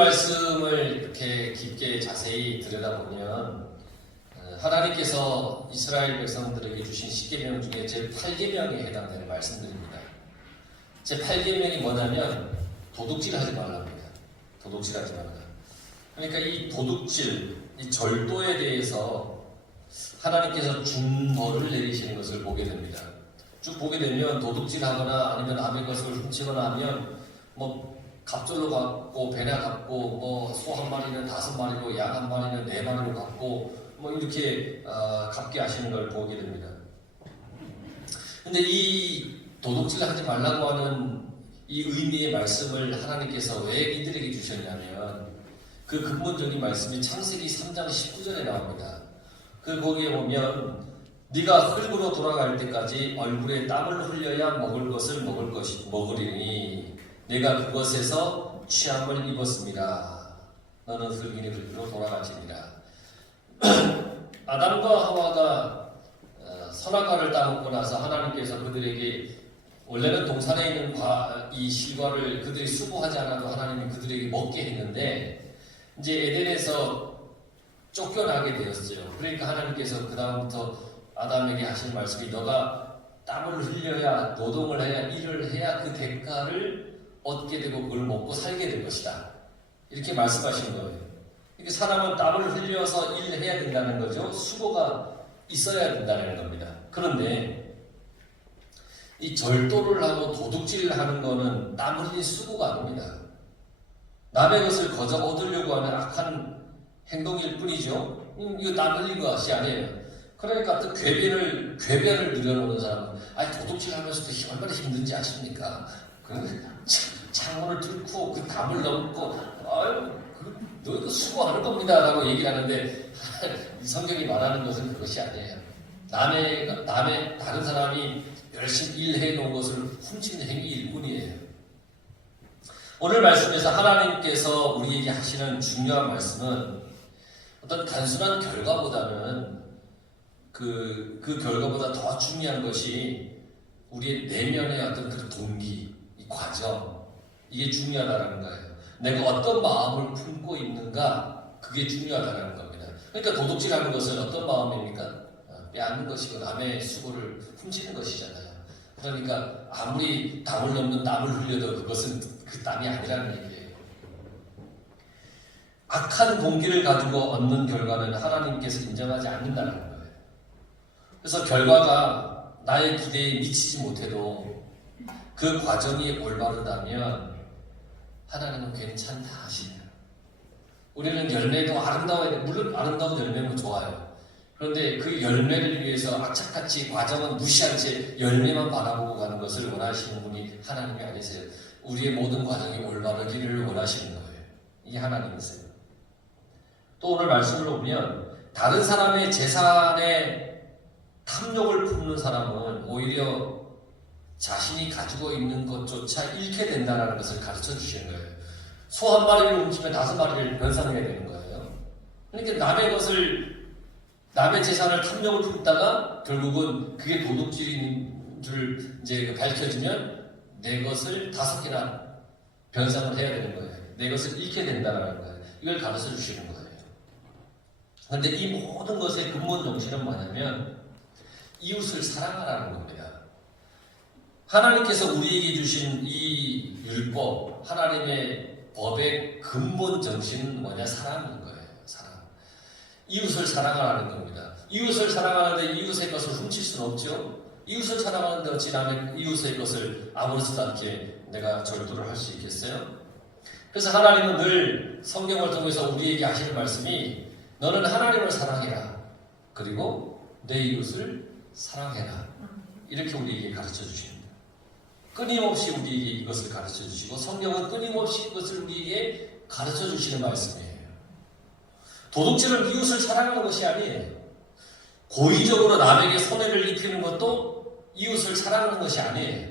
말씀을 이렇게 깊게 자세히 들여다보면 하나님께서 이스라엘 백성들에게 주신 10계명 중에 제8계명에 해당되는 말씀들입니다. 제8계명이 뭐냐면 도둑질하지 말랍니다. 도둑질하지 말라. 그러니까 이 도둑질, 이 절도에 대해서 하나님께서 중벌을 내리시는 것을 보게 됩니다. 쭉 보게 되면 도둑질하거나 아니면 남의 것을 훔치거나 하면 갑절로 갚고 배나 갚고 소 한 마리는 5마리로 양 한 마리는 4마리로 갚고 이렇게 갚게 하시는 걸 보게 됩니다. 근데 이 도둑질 하지 말라고 하는 이 의미의 말씀을 하나님께서 왜 이들에게 주셨냐면 그 근본적인 말씀이 창세기 3장 19절에 나옵니다. 거기에 보면 네가 흙으로 돌아갈 때까지 얼굴에 땀을 흘려야 먹을 것을 먹으리니 내가 그것에서 취함을 입었습니다. 너는 흙이니 흙으로 돌아갈지니라. 아담과 하와가 선악과를 따먹고 나서 하나님께서 그들에게 원래는 동산에 있는 이 실과를 그들이 수고하지 않아도 하나님이 그들에게 먹게 했는데 이제 에덴에서 쫓겨나게 되었어요. 그러니까 하나님께서 그 다음부터 아담에게 하신 말씀이 너가 땀을 흘려야 노동을 해야 일을 해야 그 대가를 얻게 되고 그걸 먹고 살게 될 것이다. 이렇게 말씀하신 거예요. 그러니까 사람은 땀을 흘려서 일을 해야 된다는 거죠. 수고가 있어야 된다는 겁니다. 그런데 이 절도를 하고 도둑질을 하는 거는 땀 흘린 수고가 아닙니다. 남의 것을 거저 얻으려고 하는 악한 행동일 뿐이죠. 이거 땀 흘린 것이 아니에요. 그러니까 또 궤변을 누려놓는 사람은 도둑질 하면서도 얼마나 힘든지 아십니까? 창문을 뚫고 그 담을 넘고 너희도 수고하는 겁니다 라고 얘기를 하는데 성경이 말하는 것은 그것이 아니에요. 다른 사람이 열심히 일해 놓은 것을 훔치는 행위일 뿐이에요. 오늘 말씀에서 하나님께서 우리에게 하시는 중요한 말씀은 어떤 단순한 결과보다는 그 결과보다 더 중요한 것이 우리의 내면의 어떤 그 동기, 이 과정, 이게 중요하다는 거예요. 내가 어떤 마음을 품고 있는가, 그게 중요하다는 겁니다. 그러니까 도둑질하는 것은 어떤 마음입니까? 빼앗는 것이고 남의 수고를 훔치는 것이잖아요. 그러니까 아무리 담을 넘는 땀을 흘려도 그것은 그 땀이 아니라는 얘기예요. 악한 동기를 가지고 얻는 결과는 하나님께서 인정하지 않는다는 거예요. 그래서 결과가 나의 기대에 미치지 못해도 그 과정이 올바르다면 하나님은 괜찮다 하시네요. 우리는 열매도 아름다워야 돼요. 물론 아름다운 열매는 좋아요. 그런데 그 열매를 위해서 악착같이 과정은 무시한 채 열매만 바라보고 가는 것을 원하시는 분이 하나님이 아니세요. 우리의 모든 과정이 올바르기를 원하시는 거예요. 이게 하나님이세요. 또 오늘 말씀을 보면 다른 사람의 재산에 탐욕을 품는 사람은 오히려 자신이 가지고 있는 것조차 잃게 된다는 것을 가르쳐 주시는 거예요. 소 한 마리를 훔치면 5마리를 변상해야 되는 거예요. 그러니까 남의 재산을 탐욕을 품다가 결국은 그게 도둑질인 줄 이제 밝혀지면 내 것을 5개나 변상을 해야 되는 거예요. 내 것을 잃게 된다는 거예요. 이걸 가르쳐 주시는 거예요. 그런데 이 모든 것의 근본 정신은 뭐냐면 이웃을 사랑하라는 겁니다. 하나님께서 우리에게 주신 이 율법, 하나님의 법의 근본 정신은 뭐냐? 사랑인 거예요. 사랑. 이웃을 사랑하라는 겁니다. 이웃을 사랑하는데 이웃의 것을 훔칠 수는 없죠. 이웃을 사랑하는데 어찌 남의 이웃의 것을 아무렇지도 않게 내가 절도를 할 수 있겠어요? 그래서 하나님은 늘 성경을 통해서 우리에게 하시는 말씀이 너는 하나님을 사랑해라. 그리고 내 이웃을 사랑해라. 이렇게 우리에게 가르쳐 주십니다. 끊임없이 우리에게 이것을 가르쳐 주시고 성경은 끊임없이 이것을 우리에게 가르쳐 주시는 말씀이에요. 도둑질은 이웃을 사랑하는 것이 아니에요. 고의적으로 남에게 손해를 입히는 것도 이웃을 사랑하는 것이 아니에요.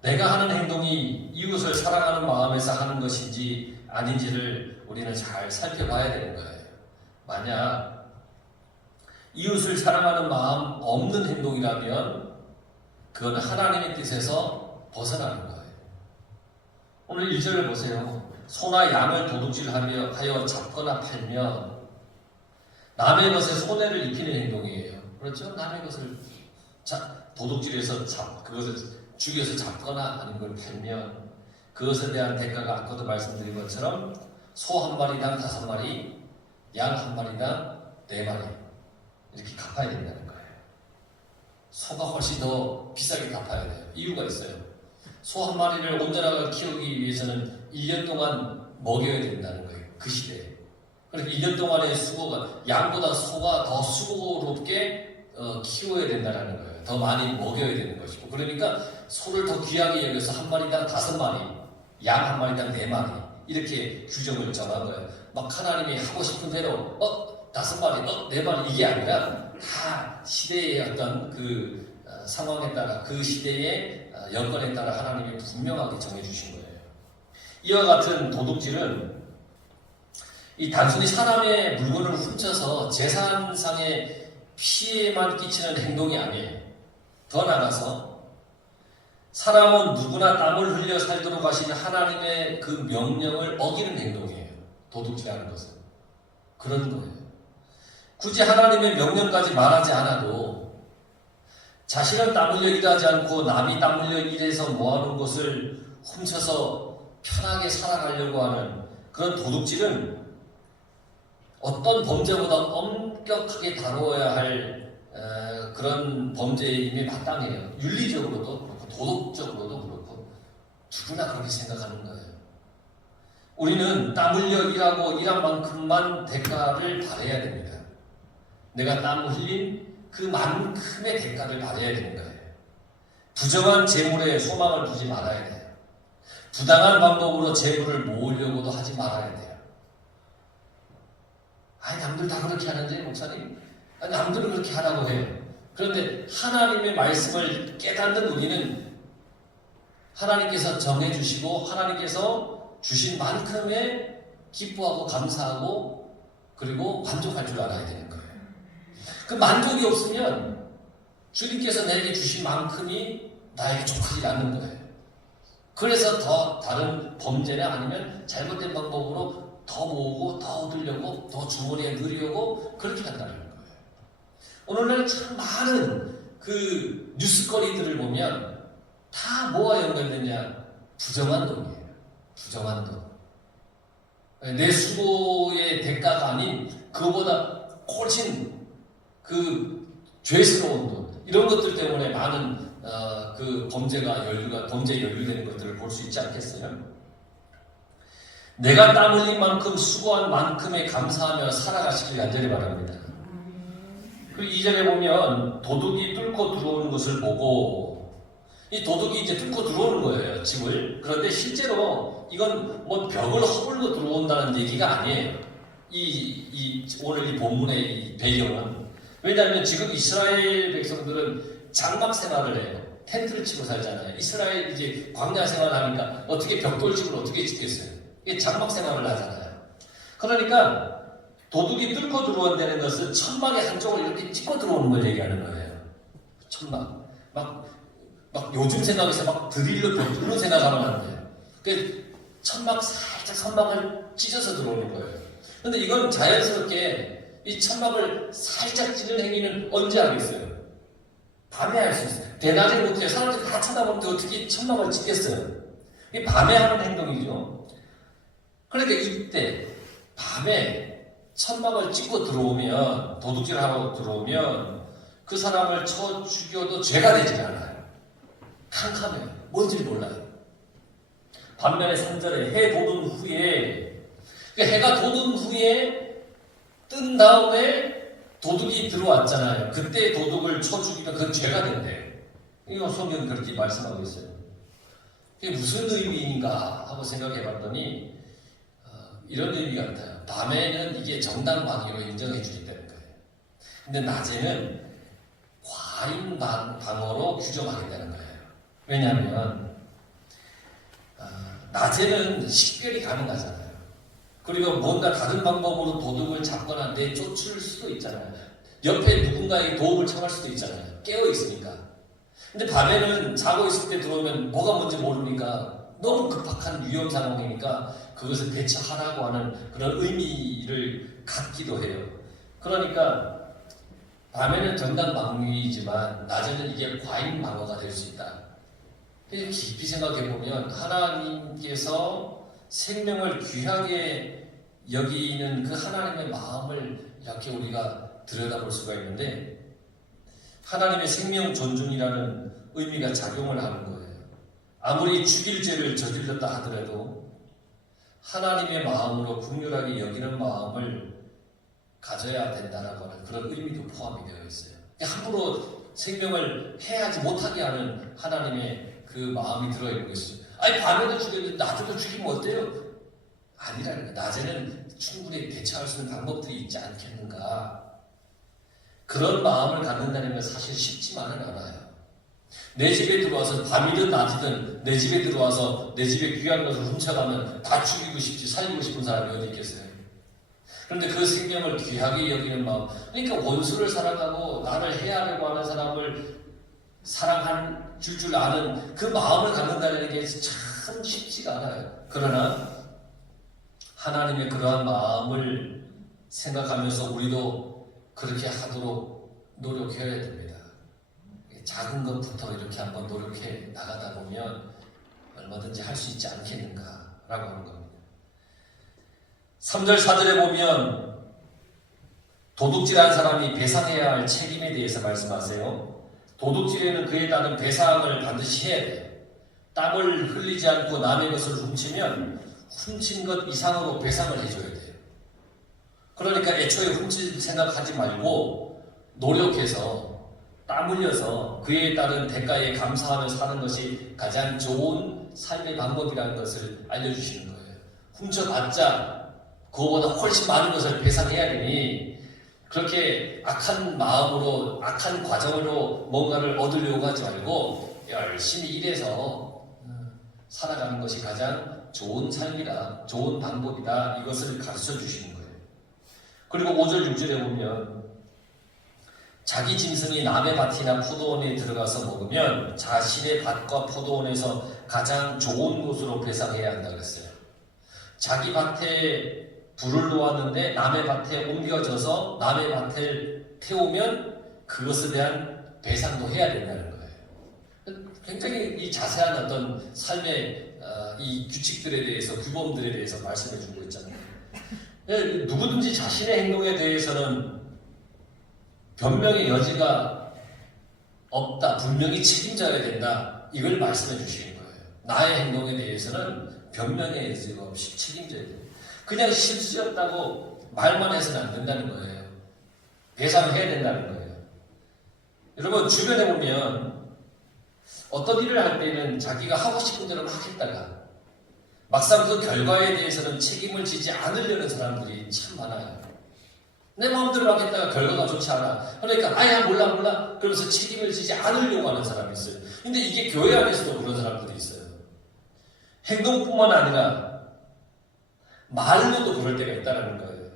내가 하는 행동이 이웃을 사랑하는 마음에서 하는 것인지 아닌지를 우리는 잘 살펴봐야 되는 거예요. 만약 이웃을 사랑하는 마음 없는 행동이라면 그건 하나님의 뜻에서 벗어나는 거예요. 오늘 1절을 보세요. 소나 양을 도둑질하여 잡거나 팔면 남의 것에 손해를 입히는 행동이에요. 그렇죠? 남의 것을 도둑질해서 그것을 죽여서 잡거나 아닌 걸 팔면 그것에 대한 대가가 아까도 말씀드린 것처럼 소 한 마리당 5마리, 양 한 마리당 4마리 이렇게 갚아야 된다는 거예요. 소가 훨씬 더 비싸게 갚아야 돼요. 이유가 있어요. 소 한 마리를 온전하게 키우기 위해서는 1년 동안 먹여야 된다는 거예요. 그 시대에. 그러니까 1년 동안의 수고가 양보다 소가 더 수고롭게 키워야 된다는 거예요. 더 많이 먹여야 되는 것이고, 그러니까 소를 더 귀하게 여겨서 한 마리당 5마리, 양 한 마리당 4마리 이렇게 규정을 정한 거예요. 막 하나님이 하고 싶은 대로 5마리, 4마리 이게 아니라 다 시대의 어떤 그 상황에 따라 그 시대의 여건에 따라 하나님이 분명하게 정해주신 거예요. 이와 같은 도둑질은 이 단순히 사람의 물건을 훔쳐서 재산상의 피해만 끼치는 행동이 아니에요. 더 나아가서 사람은 누구나 땀을 흘려 살도록 하신 하나님의 그 명령을 어기는 행동이에요. 도둑질하는 것은. 그런 거예요. 굳이 하나님의 명령까지 말하지 않아도 자신은 땀 흘려 일하지 않고 남이 땀 흘려 일해서 모아놓은 것을 훔쳐서 편하게 살아가려고 하는 그런 도둑질은 어떤 범죄보다 엄격하게 다루어야 할 그런 범죄임에 마땅해요. 윤리적으로도 그렇고 도덕적으로도 그렇고 누구나 그렇게 생각하는 거예요. 우리는 땀 흘려 일하고 일한 만큼만 대가를 받아야 됩니다. 내가 땀 흘린 그만큼의 대가를 받아야 되는 거예요. 부정한 재물에 소망을 두지 말아야 돼요. 부당한 방법으로 재물을 모으려고도 하지 말아야 돼요. 아니 남들 다 그렇게 하는데 목사님? 아니 남들은 그렇게 하라고 해요. 그런데 하나님의 말씀을 깨닫는 우리는 하나님께서 정해주시고 하나님께서 주신 만큼의 기뻐하고 감사하고 그리고 만족할 줄 알아야 되는 거예요. 그 만족이 없으면 주님께서 내게 주신 만큼이 나에게 족하지 않는 거예요. 그래서 더 다른 범죄나 아니면 잘못된 방법으로 더 모으고 더 얻으려고 더 주머니에 넣으려고 그렇게 한다는 거예요. 오늘날 참 많은 그 뉴스거리들을 보면 다 뭐와 연관되냐? 부정한 돈이에요. 부정한 돈. 내 수고의 대가가 아닌 그거보다 훨씬 그 죄스러운 돈 이런 것들 때문에 많은 그 범죄에 연루되는 것들을 볼 수 있지 않겠어요? 내가 땀 흘린 만큼 수고한 만큼에 감사하며 살아가시길 간절히 바랍니다. 그리고 2절에 보면 도둑이 뚫고 들어오는 것을 보고 이 도둑이 이제 뚫고 들어오는 거예요, 집을. 그런데 실제로 이건 뭐 벽을 허물고 들어온다는 얘기가 아니에요. 오늘 이 본문의 이 배경은. 왜냐하면 지금 이스라엘 백성들은 장막 생활을 해요. 텐트를 치고 살잖아요. 이스라엘 이제 광야 생활하니까 어떻게 벽돌집을 어떻게 짓겠어요? 이게 장막 생활을 하잖아요. 그러니까 도둑이 뚫고 들어온다는 것은 천막의 한쪽을 이렇게 찍고 들어오는 걸 얘기하는 거예요. 천막. 막 요즘 생각에서 막 드릴로 벽 뚫는 생각하면 안 돼요. 그 천막 살짝 선막을 찢어서 들어오는 거예요. 근데 이건 자연스럽게 이 천막을 살짝 찢는 행위는 언제 하겠어요? 밤에 할 수 있어요. 대낮에 못해요. 사람들이 다 쳐다보는데 어떻게 천막을 찢겠어요? 이게 밤에 하는 행동이죠. 그러니까 이때 밤에 천막을 찢고 들어오면 도둑질하러 들어오면 그 사람을 쳐 죽여도 죄가 되지 않아요. 캄캄해요. 뭔지 몰라요. 반면에 3절에 해 돋은 후에 그러니까 해가 돋은 후에 뜬 다음에 도둑이 들어왔잖아요. 그때 도둑을 쳐 죽이면 그건 죄가 된대. 이거 성경은 그렇게 말씀하고 있어요. 그게 무슨 의미인가 하고 생각해 봤더니 이런 의미 같아요. 밤에는 이게 정당방위로 인정해 주겠다는 거예요. 근데 낮에는 과잉 방어로 규정하겠다는 거예요. 왜냐하면 낮에는 식별이 가능하잖아요. 그리고 뭔가 다른 방법으로 도둑을 잡거나 내쫓을 수도 있잖아요. 옆에 누군가의 도움을 청할 수도 있잖아요. 깨어 있으니까. 근데 밤에는 자고 있을 때 들어오면 뭐가 뭔지 모르니까 너무 급박한 위험 상황이니까 그것을 대처하라고 하는 그런 의미를 갖기도 해요. 그러니까 밤에는 정당방위이지만 낮에는 이게 과잉방어가 될 수 있다. 깊이 생각해 보면 하나님께서 생명을 귀하게 여기는 그 하나님의 마음을 이렇게 우리가 들여다볼 수가 있는데, 하나님의 생명 존중이라는 의미가 작용을 하는 거예요. 아무리 죽일 죄를 저질렀다 하더라도 하나님의 마음으로 긍휼하게 여기는 마음을 가져야 된다라고 하는 그런 의미도 포함이 되어 있어요. 함부로 생명을 해하지 못하게 하는 하나님의 그 마음이 들어있는 것이죠. 아니 밤에도 죽였는데 낮에도 죽이면 어때요? 아니라는 거예요. 낮에는 충분히 대처할 수 있는 방법들이 있지 않겠는가. 그런 마음을 갖는다는 건 사실 쉽지만은 않아요. 내 집에 들어와서 밤이든 낮이든 내 집에 들어와서 내 집에 귀한 것을 훔쳐가면 다 죽이고 싶지, 살리고 싶은 사람이 어디 있겠어요? 그런데 그 생명을 귀하게 여기는 마음, 그러니까 원수를 사랑하고 나를 해하려고 하는 사람을 사랑할 줄 아는 그 마음을 갖는다는 게 참 쉽지가 않아요. 그러나 하나님의 그러한 마음을 생각하면서 우리도 그렇게 하도록 노력해야 됩니다. 작은 것부터 이렇게 한번 노력해 나가다 보면 얼마든지 할 수 있지 않겠는가라고 하는 겁니다. 3절 4절에 보면 도둑질한 사람이 배상해야 할 책임에 대해서 말씀하세요. 도둑질에는 그에 따른 배상을 반드시 해야 돼요. 땀을 흘리지 않고 남의 것을 훔치면 훔친 것 이상으로 배상을 해줘야 돼요. 그러니까 애초에 훔칠 생각하지 말고 노력해서 땀 흘려서 그에 따른 대가에 감사하며 사는 것이 가장 좋은 삶의 방법이라는 것을 알려주시는 거예요. 훔쳐봤자 그거보다 훨씬 많은 것을 배상해야 되니 그렇게 악한 마음으로 악한 과정으로 뭔가를 얻으려고 하지 말고 열심히 일해서 살아가는 것이 가장 좋은 삶이다, 좋은 방법이다, 이것을 가르쳐 주시는 거예요. 그리고 5절 6절에 보면 자기 짐승이 남의 밭이나 포도원에 들어가서 먹으면 자신의 밭과 포도원에서 가장 좋은 곳으로 배상해야 한다 그랬어요. 자기 밭에 불을 놓았는데 남의 밭에 옮겨져서 남의 밭을 태우면 그것에 대한 배상도 해야 된다는 거예요. 굉장히 이 자세한 어떤 삶의 이 규칙들에 대해서, 규범들에 대해서 말씀해 주고 있잖아요. 누구든지 자신의 행동에 대해서는 변명의 여지가 없다, 분명히 책임져야 된다, 이걸 말씀해 주시는 거예요. 나의 행동에 대해서는 변명의 여지가 없이 책임져야 돼요. 그냥 실수였다고 말만 해서는 안 된다는 거예요. 배상해야 된다는 거예요. 여러분 주변에 보면 어떤 일을 할 때는 자기가 하고 싶은 대로 막 했다가 막상 그 결과에 대해서는 책임을 지지 않으려는 사람들이 참 많아요. 내 마음대로 하겠다가 결과가 좋지 않아. 그러니까 아야 몰라 그러면서 책임을 지지 않으려고 하는 사람이 있어요. 근데 이게 교회 안에서도 그런 사람들이 있어요. 행동뿐만 아니라 말로도 그럴 때가 있다는 거예요.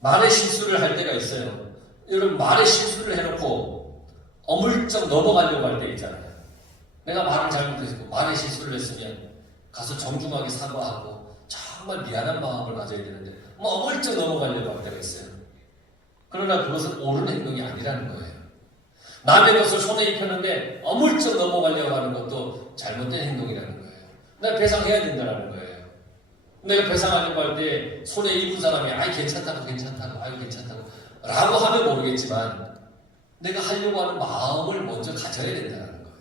말의 실수를 할 때가 있어요. 여러분 말의 실수를 해놓고 어물쩍 넘어가려고 할 때 있잖아요. 내가 말을 잘못했고 말의 실수를 했으면 가서 정중하게 사과하고 정말 미안한 마음을 가져야 되는데 어물쩍 넘어가려고 할 때가 있어요. 그러나 그것은 옳은 행동이 아니라는 거예요. 남의 것을 손에 입혔는데 어물쩍 넘어가려고 하는 것도 잘못된 행동이라는 거예요. 내가 배상해야 된다는 거예요. 내가 배상하려고 할 때 손에 입은 사람이 아이 괜찮다고 아이 괜찮다고 라고 하면 모르겠지만 내가 하려고 하는 마음을 먼저 가져야 된다는 거예요.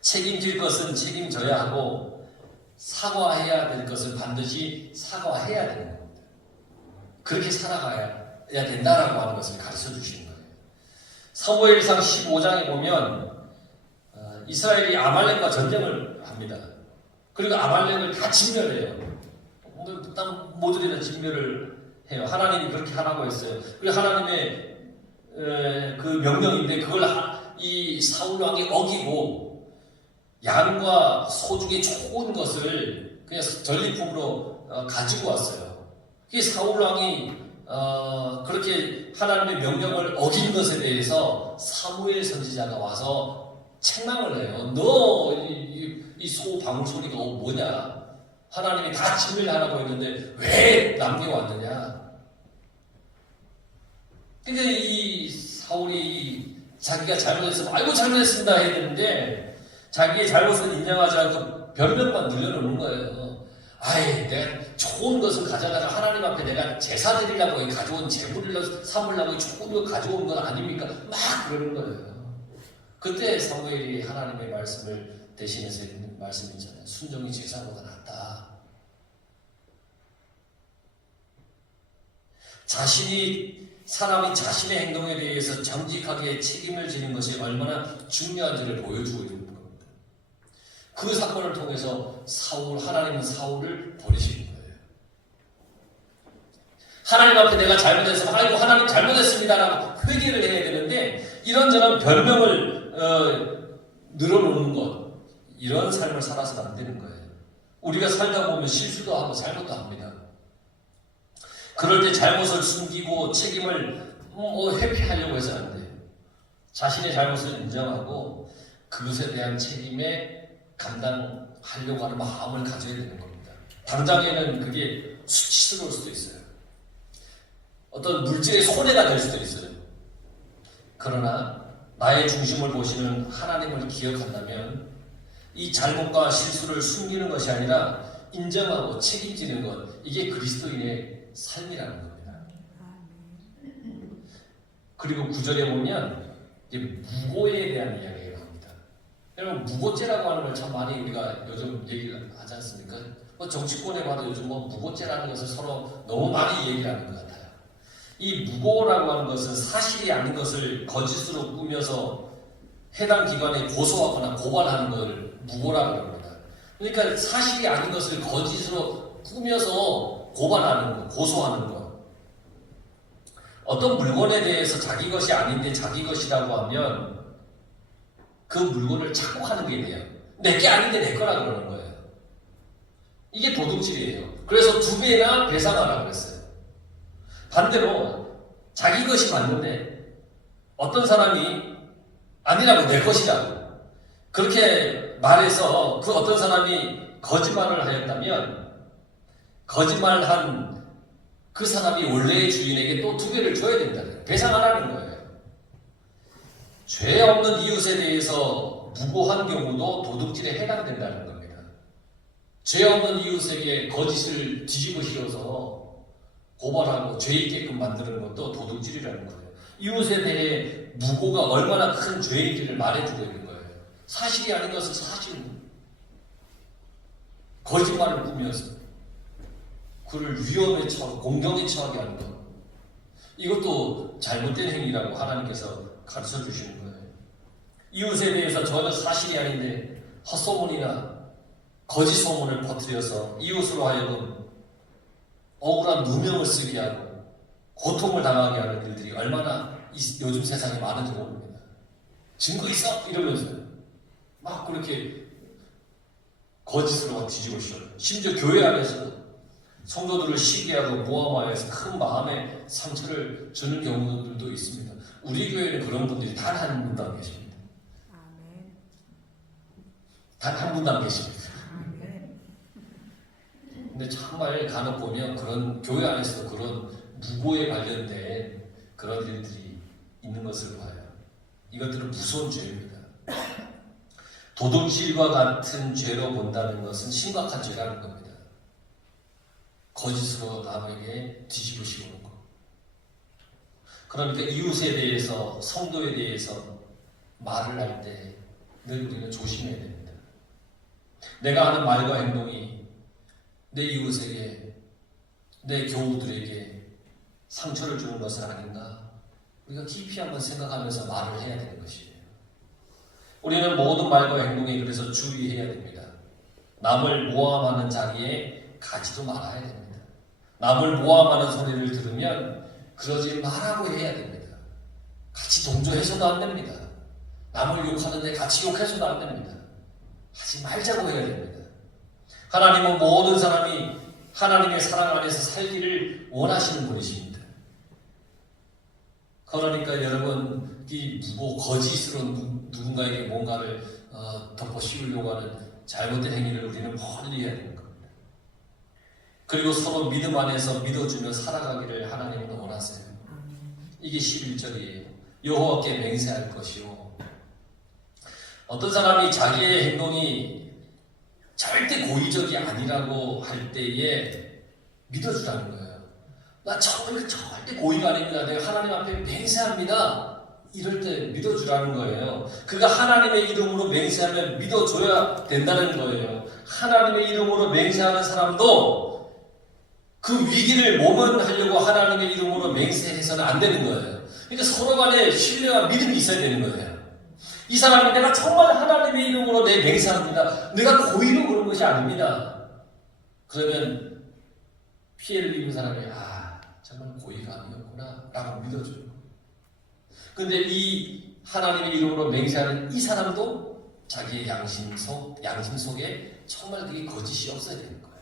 책임질 것은 책임져야 하고 사과해야 될 것은 반드시 사과해야 되는 겁니다. 그렇게 살아가야 된다라고 하는 것을 가르쳐 주시는 거예요. 사무엘상 15장에 보면 이스라엘이 아말렉과 전쟁을 합니다. 그리고 아말렉을 다 진멸해요. 모두들이 다 진멸을 해요. 하나님이 그렇게 하라고 했어요. 그리고 하나님의 그 명령인데 그걸 이 사울 왕이 어기고 양과 소 중에 좋은 것을 그냥 전리품으로 가지고 왔어요. 이 사울 왕이 그렇게 하나님의 명령을 어긴 것에 대해서 사무엘 선지자가 와서 책망을 해요. 너 이 소 방울 소리가 뭐냐? 하나님이 다 진멸하라고 했는데 왜 남겨왔느냐? 근데 이 사울이 자기가 잘못했으면 아이고 잘못했습니다 해야 되는데 자기의 잘못을 인정하지 않고 변명만 늘려놓는 거예요. 아이 내가 좋은 것을 가져다가 하나님 앞에 내가 제사 드리려고 가져온 재물을 삼으려고 좋은 거 가져온 건 아닙니까? 막 그러는 거예요. 그때 사무엘이 하나님의 말씀을 대신해서 있는 말씀이 있잖아요. 순종이 제사보다 낫다. 사람이 자신의 행동에 대해서 정직하게 책임을 지는 것이 얼마나 중요한지를 보여주고 있는 겁니다. 그 사건을 통해서 하나님은 사울을 버리신 거예요. 하나님 앞에 내가 잘못했으면 아이고 하나님 잘못했습니다라고 회개를 해야 되는데 이런저런 변명을 늘어놓는 것 이런 삶을 살아서는 안 되는 거예요. 우리가 살다 보면 실수도 하고 잘못도 합니다. 그럴 때 잘못을 숨기고 책임을 회피하려고 해서는 안 돼요. 자신의 잘못을 인정하고 그것에 대한 책임에 감당하려고 하는 마음을 가져야 되는 겁니다. 당장에는 그게 수치스러울 수도 있어요. 어떤 물질의 손해가 될 수도 있어요. 그러나 나의 중심을 보시는 하나님을 기억한다면 이 잘못과 실수를 숨기는 것이 아니라 인정하고 책임지는 것 이게 그리스도인의 삶이라는 겁니다. 그리고 9절에 보면 무고에 대한 이야기가 나옵니다. 여러분 무고죄라고 하는 걸 참 많이 우리가 요즘 얘기를 하지 않습니까? 정치권에 봐도 요즘 무고죄라는 것을 서로 너무 많이 얘기를 하는 것 같아요. 이 무고라고 하는 것은 사실이 아닌 것을 거짓으로 꾸며서 해당 기관에 고소하거나 고발하는 것을 무고라고 합니다. 그러니까 사실이 아닌 것을 거짓으로 꾸며서 고발하는 것, 고소하는 것. 어떤 물건에 대해서 자기 것이 아닌데 자기 것이라고 하면 그 물건을 착복하는 게 돼요. 내 게 아닌데 내 거라고 그러는 거예요. 이게 도둑질이에요. 그래서 2배나 배상하라고 그랬어요. 반대로 자기 것이 맞는데 어떤 사람이 아니라고 내 것이라고 그렇게 말해서 그 어떤 사람이 거짓말을 하였다면 거짓말한 그 사람이 원래의 주인에게 또 2배를 줘야 된다. 배상하라는 거예요. 죄 없는 이웃에 대해서 무고한 경우도 도둑질에 해당된다는 겁니다. 죄 없는 이웃에게 거짓을 뒤집어 씌워서 고발하고 죄 있게끔 만드는 것도 도둑질이라는 거예요. 이웃에 대해 무고가 얼마나 큰 죄인지를 말해주고 있는 거예요. 사실이 아닌 것을 사실 거짓말을 꾸며서 그를 위험에 처하고 공경에 처하게 하는 것 이것도 잘못된 행위라고 하나님께서 가르쳐 주시는 거예요. 이웃에 대해서 전혀 사실이 아닌데 헛소문이나 거짓 소문을 퍼뜨려서 이웃으로 하여금 억울한 누명을 쓰게 하고 고통을 당하게 하는 일들이 얼마나 요즘 세상에 많은지 모릅니다. 증거 있어? 이러면서 막 그렇게 거짓으로 뒤집어 씌워요. 심지어 교회 안에서도 성도들을 시기하고 모함하여서 큰 마음의 상처를 주는 경우들도 있습니다. 우리 교회는 그런 분들이 단 한 분도 안 계십니다. 단 한 분도 안 계십니다. 근데 정말 간혹 보면 그런 교회 안에서도 그런 무고에 관련된 그런 일들이 있는 것을 봐요. 이것들은 무서운 죄입니다. 도둑질과 같은 죄로 본다는 것은 심각한 죄라는 겁니다. 거짓으로 남에게 뒤집어 씌우는 것. 그러니까 이웃에 대해서 성도에 대해서 말을 할 때 늘 우리는 조심해야 됩니다. 내가 하는 말과 행동이 내 이웃에게 내 교우들에게 상처를 주는 것은 아닌가? 우리가 깊이 한번 생각하면서 말을 해야 되는 것이에요. 우리는 모든 말과 행동에 그래서 주의해야 됩니다. 남을 모함하는 자리에 가지도 말아야 됩니다. 남을 모함하는 소리를 들으면 그러지 말라고 해야 됩니다. 같이 동조해서도 안 됩니다. 남을 욕하는데 같이 욕해서도 안 됩니다. 하지 말자고 해야 됩니다. 하나님은 모든 사람이 하나님의 사랑 안에서 살기를 원하시는 분이십니다. 그러니까 여러분 무고 거짓으로 누군가에게 뭔가를 덮어 씌우려고 하는 잘못된 행위를 우리는 멀리 해야 되는 겁니다. 그리고 서로 믿음 안에서 믿어주며 살아가기를 하나님은 원하세요. 이게 11절이에요. 여호와께 맹세할 것이요. 어떤 사람이 자기의 행동이 절대 고의적이 아니라고 할 때에 믿어주라는 거예요. 나 절대 고의가 아닙니다. 내가 하나님 앞에 맹세합니다. 이럴 때 믿어주라는 거예요. 그가 하나님의 이름으로 맹세하면 믿어줘야 된다는 거예요. 하나님의 이름으로 맹세하는 사람도 그 위기를 모면하려고 하나님의 이름으로 맹세해서는 안 되는 거예요. 그러니까 서로 간에 신뢰와 믿음이 있어야 되는 거예요. 이 사람이 내가 정말 하나님의 이름으로 내 맹세합니다. 내가 고의로 그런 것이 아닙니다. 그러면 피해를 입은 사람이 정말 고의가 아니었구나 라고 믿어줘요. 근데 이 하나님의 이름으로 맹세하는 이 사람도 자기의 양심 속에 정말 그게 거짓이 없어야 되는 거예요.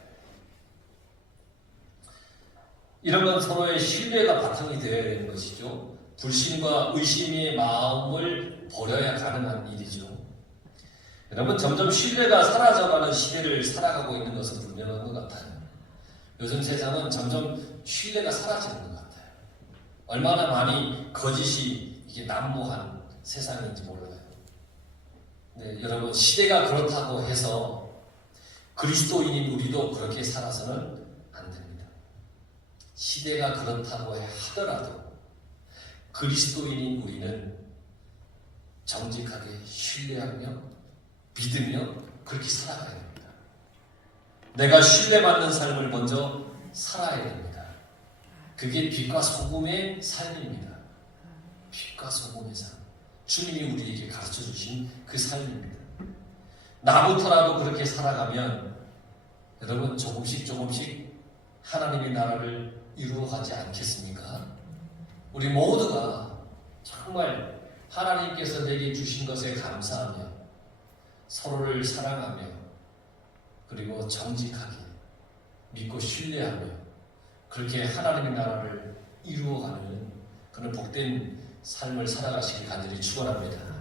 이런 건 서로의 신뢰가 바탕이 되어야 되는 것이죠. 불신과 의심의 마음을 버려야 가능한 일이죠. 여러분, 점점 신뢰가 사라져가는 시대를 살아가고 있는 것은 분명한 것 같아요. 요즘 세상은 점점 신뢰가 사라지는 것 같아요. 얼마나 많이 거짓이 이게 난무한 세상인지 몰라요. 네, 여러분, 시대가 그렇다고 해서 그리스도인인 우리도 그렇게 살아서는 안 됩니다. 시대가 그렇다고 하더라도 그리스도인인 우리는 정직하게 신뢰하며 믿으며 그렇게 살아가야 됩니다. 내가 신뢰받는 삶을 먼저 살아야 됩니다. 그게 빛과 소금의 삶입니다. 빛과 소금의 삶. 주님이 우리에게 가르쳐 주신 그 삶입니다. 나부터라도 그렇게 살아가면 여러분 조금씩 하나님의 나라를 이루어가지 않겠습니까? 우리 모두가 정말 하나님께서 내게 주신 것에 감사하며 서로를 사랑하며 그리고 정직하게 믿고 신뢰하며 그렇게 하나님의 나라를 이루어가는 그런 복된 삶을 살아가시길 간절히 축원합니다.